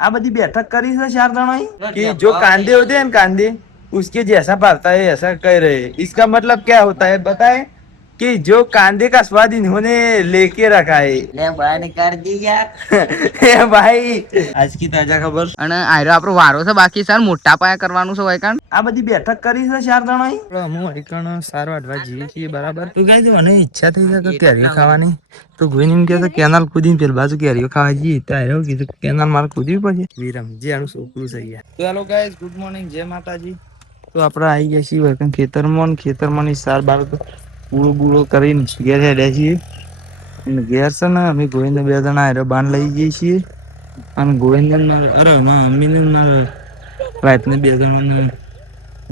आ बदी बैठक करी है 4 जणों कि जो कांदे होते हैं ना कांदे उसके जैसा भागता है ऐसा कह रहे हैं। इसका मतलब क्या होता है बताए कि जो कांदे का स्वाद इन्होंने लेके रखा है। ले बंद कर दी यार भाई आज की ताजा खबर અને આયરો આપણો વારો છે બાકી સર મોટા પાયા કરવાનું છે હોય કારણ આ બધી બેઠક કરી છે 4 જણોએ હું હરીકણ સારો વાટવા જઈએ છીએ બરાબર તું કહે છે મને ઈચ્છા થઈ જાય કે કેરીઓ ખાવાની તો ગોઈને એમ કહે કેનાલ કૂદીને પેલી બાજુ કેરીઓ ખાવા જઈએ તો આયરો કીધું કેનાલ મારે કૂદવી પડશે વિરમ જે આનું છોકરું છે યાર તો હેલો ગાઈસ ગુડ મોર્નિંગ જય માતાજી તો આપણે આવી ગયા છીએ વૈકણ ખેતરમાં ની સાર બાર પૂળો બૂળો કરીને ઘેર હેડ્યા છીએ અને ઘેર છે ને અમે ગોઈને 2 જણા આયરો બાન લઈ જઈએ છીએ અને ગોવિંદ અરે મમ્મીને મારા વાઈફને 2 જણાને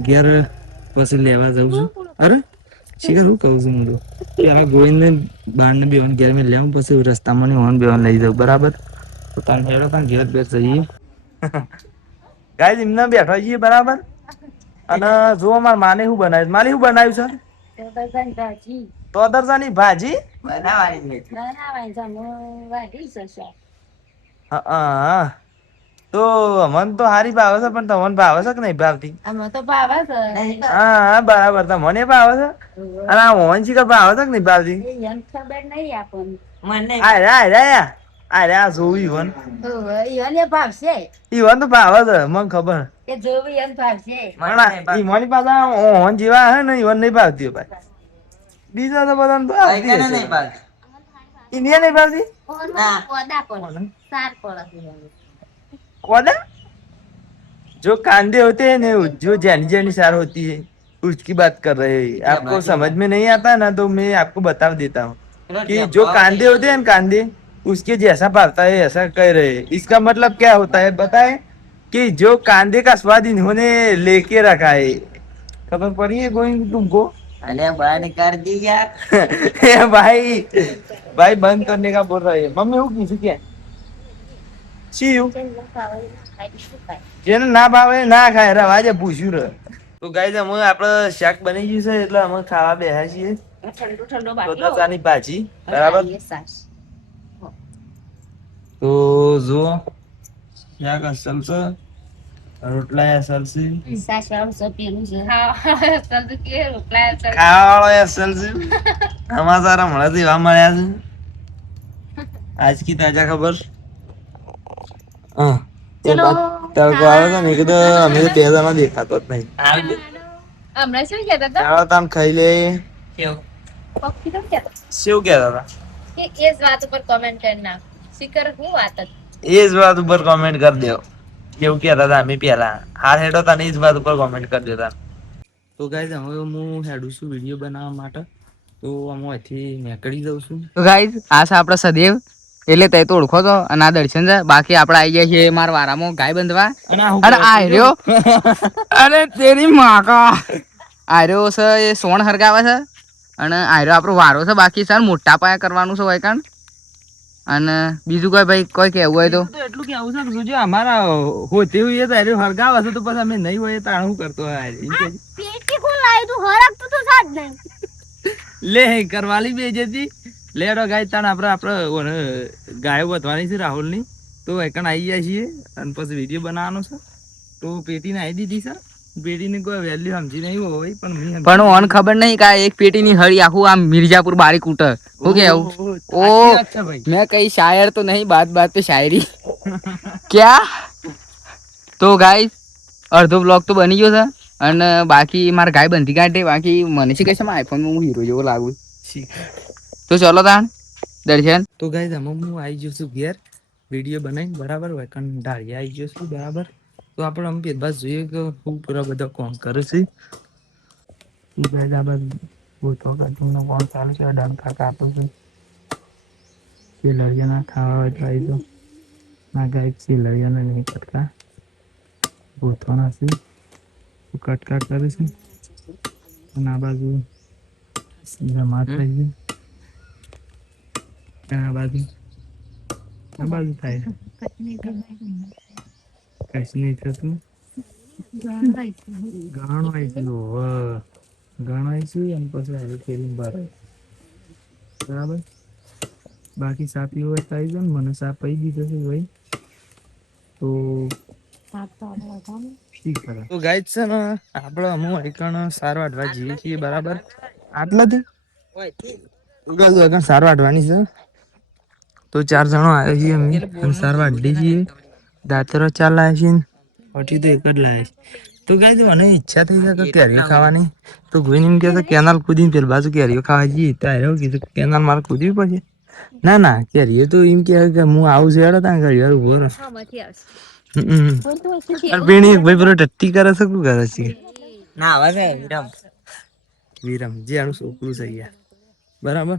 ઘેર પછી લેવા જાઉં છું અરે શીખર શું કહું છું હું તો પેલા ગોવિંદને બારને બેવાને ઘેર મેં લેવું પછી રસ્તામાં હોન બેવાને લઈ જાઉં બરાબર તો તાર હેડો તાર ઘેર બેસ જઈએ ગાઈસ એમને બેઠા છીએ બરાબર અને જો માર માને શું બનાવ્યું માને શું બનાવ્યું છે તોદરસાની ભાજી બનાવવાની હા તો મન તો હારી ભાવે છે પણ તમને ભાવે છે કે નહીં ભાવતી અમે તો ભાવે છે હા બરાબર તમને ભાવે છે અને આ મોહન શીખર ભાવે છે કે નહીં ભાવતી એમ ખબર નહીં આપણને મને આ જોવી ઈવન ભાવશે ઈવન તો ભાવે છે મને ખબર એ જોવી એમ ભાવશે ઈમોની પાછા મોહન જેવા હે ને ઈવન નહીં ભાવતી ભાઈ બીજા તો બધા ભાવતી નહીં ભાવતી ઇન્ડિયા नहीं भावती कोदा जो कांदे होते हैं ना जो जानी जानी सार होती है उसकी बात कर रहे हैं आपको समझ में नहीं आता ना तो मैं आपको बता देता हूँ कि जो कांदे होते हैं ना कांदे उसके जैसा भागता है ऐसा कह रहे हैं। इसका मतलब क्या होता है बताए कि जो कांदे का स्वाद इन्होंने लेके रखा है। खबर पड़ी है गोइंग तुमको अरे बंद कर दी यार भाई बंद करने का बोल रहे हैं मम्मी હું કીધું કે શિવ જેને ના ભાવે ના ખાય રવાજે પૂછ્યું રે તો ગાઈસ અમે આપણે શાક બની ગયું છે એટલે અમે ખાવા બેહ્યા છીએ ઠંડુ ઠંડુ બાકી બટાકાની ભાજી બરાબર તો જો શાક અસલ છે રોટલા અસલ છે ખાવાળો અસલ છે સમાચાર હમણાં તો એવા મળ્યા છે आज की ताजा खबर हाँ तड़को આવે છે ને કીધું અમે તો 2 જણા દેખાતો જ નહીં હમણાં શું કહેતા હતા ચાલો તામ ખાઈ લે કેવું પક્ષી તો કહેતા શું કહેતા હતા કે એ જ વાત ઉપર કમેન્ટ કરી નાખ શીકર હું વાત હતી એ જ વાત ઉપર કમેન્ટ કરી દેવો કેવું કહેતા હતા અમે પહેલા હાર હેડો તા ને એ જ વાત ઉપર કમેન્ટ કરી દેતા તો ગાઈસ હવે હું હેડું છું વિડિયો બનાવવા માટે તો હું અહીંથી નીકળી જાઉં છું તો ગાઈઝ આ છે આપણા સદેવ એટલે તે તો ઓળખો તો અને આ દર્શન છે બાકી આપણે આવી ગયા છીએ મારા વારામાં ગાય બંધવા અને આર્યો અરે તેરી માકા આર્યો છે એ સોણ હરગાવે છે અને આર્યો આપણો વારો છે બાકી સર મોટા પાયા કરવાનું છે હોય કાન અને બીજું કોઈ ભાઈ કોઈ કહેવું હોય તો એટલું કેવું છે જોજો અમારા હોતે હોય તો આર્યો હરગાવે છે તો પછી અમે નહીં હોય તો શું કરતો હોય પેટી કોણ લાવી તું હરગતું તો સાજ નહીં લે કરવાલી બે જતી લેડો ગાય તાણ આપણે ગાયો વધવાની છે રાહુલની તો એકણ આવી જાય છીએ અને પછી વિડીયો બનાવવાનો છે તો પેટીને આવી દીધી છે પેટીની કોઈ વેલ્યુ સમજી નહીં હોય પણ ઓન ખબર નહીં કે એક પેટીની હળી આખું આમ મિર્જાપુર બારી કૂટર શું કેવું ઓ મેં કઈ શાયર તો નહીં બાત બાત पे શાયરી ક્યાં તો ગાઈસ અડધો બ્લોગ તો બની ગયો છે અને બાકી મારે ગાય બંધી કાઢે બાકી મને છે કે છે આઈફોનમાં હું હીરો જેવો લાગુ તો ચલો તાણ દર્શન તો ગાઈસ અમે હું આવી ગયો છું ઘેર વિડીયો બનાવી બરાબર વેકન ઢાળિયા આવી ગયો છું બરાબર તો આપણે અમે બસ જોઈએ કે હું પૂરા બધા કોમ કરે છે ગાઈસ આ બધું ગોતો કાઢવાનો કોમ ચાલુ છે ડંકા કાપો છે કે લડિયાના ખાવા હોય તો આવી દો ના ગાઈસ છે લડિયાના નહીં કટકા ગોતવાના છે કટકા કરે છે અને આ બાજુ જમા થઈ ગયું આ બાજુ થાય કશું નહીં થતું ઘણું આવીશું એમ પછી આવી ફેરી ભરાય બરાબર બાકી સાપી હોય તો આવી જાવ ને મને સાપ પી દીધો છે ભાઈ તો તો ગાઈડ છે ને આપણે અમુક એકણ સાર વાટવા જઈએ છીએ બરાબર આટલાથી સાર વાટવાની છે તો 4 જણો આવ્યા છીએ અમે અને સાર વાટલી છીએ દાતરો 4 લાવ્યા છીએ પછી તો એક જ લાવ્યા છે તો ગાઈડ મને ઈચ્છા થઈ છે કે કેરીઓ ખાવાની તો ગોઈને એમ કહે છે કેનાલ કૂદીને પેલી બાજુ કેરીઓ ખાવા જઈએ તો આવ્યો કીધું કેનાલ મારે કૂદવી પડશે ના ના કેરીઓ તો એમ કહે કે હું આવું છું હેડો ત્યાં ઘડી વાર ઉભો રહો ભાઈ પેલો ટટ્ટી કરે છે શું કરે છે ના આવે છે વિરમ જે આનું છોકરું છે યાર બરાબર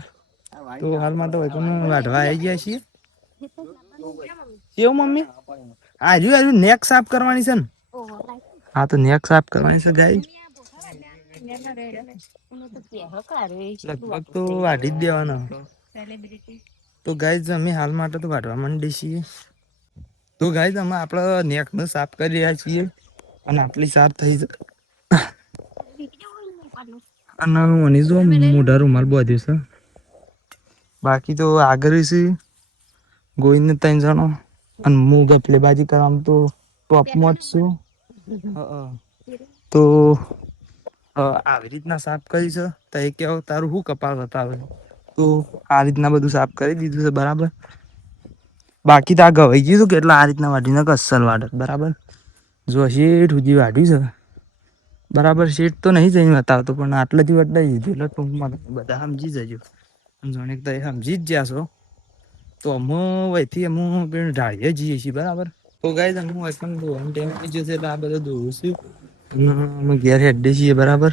તો હાલમાં તો વાઢવા આવી ગયા છીએ કેવું મમ્મી આજુ નેક સાફ કરવાની છે ને હા તો નેક સાફ કરવાની છે ગાય લગભગ તો વાઢી જ દેવાનો તો ગાય અમે હાલ માટે તો વાઢવા માંડી છીએ તો ગાય અમે આપણા નેક ને સાફ કરી રહ્યા છીએ અને આટલી સાફ થઈ અને મને જો મોઢા રૂમાલ બાંધ્યું છે બાકી તો આગળ છે ગોઈને 3 જણો અને હું ગફલેબાજી કરવામાં તો ટોપમાં જ છું તો આવી રીતના સાફ કરી છે તો એ કેવું તારું શું કપાળ બતાવે તો આ રીતના બધું સાફ કરી દીધું છે બરાબર બાકી તો આ ગવાઈ ગયું હતું કે એટલે આ રીતના વાઢીને અસલ વાઢત બરાબર જો શેઠ સુધી વાઢ્યું છે બરાબર શેઠ તો નહીં જઈને બતાવતો પણ આટલેથી વટાવી દીધું એટલે ટૂંકમાં બધા સમજી જજો જાણે તો એ સમજી જ જ્યાં છો તો અમે વહીથી અમે ઢાળીએ જઈએ છીએ બરાબર તો ગાય હું ટાઈમ જશે એટલે આ બધું દોરું છું અમે ઘેર હેડે છીએ બરાબર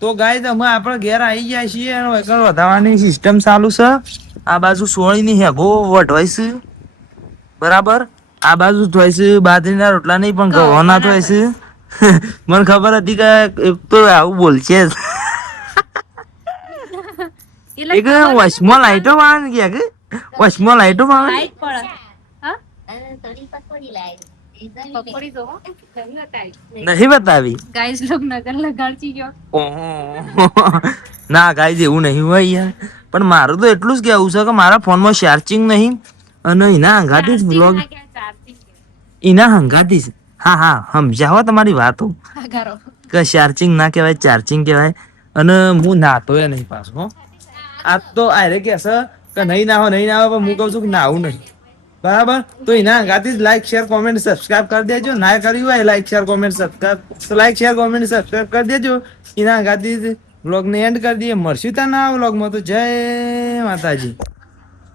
તો ગાય અમે આપણે ઘેર આવી ગયા છીએ અને વધારવાની સિસ્ટમ ચાલુ છે આ બાજુ સોળીની હેગો વઢવાય છે બરાબર આ બાજુ થાય છે બાજરીના રોટલા નહીં પણ ઘઉંના થાય છે મને ખબર હતી કે એક તો આવું બોલશે એક વચમાં લાઈટો વાળા ગયા કે વચમાં લાઈટો વાળા નહીં બતાવી ગાઈસ લોગ નગર લગાડતી ગયો ના ગાઈસ એવું નહીં હોય યાર પણ મારું તો એટલું જ કેવું છે કે મારા ફોનમાં ચાર્જિંગ નહીં અને એના હંગાથી જ બ્લોગ એના હંગાથી જ હા હા સમજાવો તમારી વાતો કે ચાર્જિંગ ના કહેવાય ચાર્જિંગ કહેવાય અને હું નાતો એ નહીં પાછો આ તો આરે કહેશે કે નહીં નાહો પણ હું કહું છું કે નાવું નહીં બરાબર તો એના હંગાથી જ લાઈક શેર કોમેન્ટ સબસ્ક્રાઇબ કરી દેજો ના કર્યું હોય લાઈક શેર કોમેન્ટ સબસ્ક્રાઇબ કરી દેજો એના હંગાથી જ વ્લોગને એન્ડ કરી દઈએ મળશું ત્યાં ના વ્લોગમાં તો જય માતાજી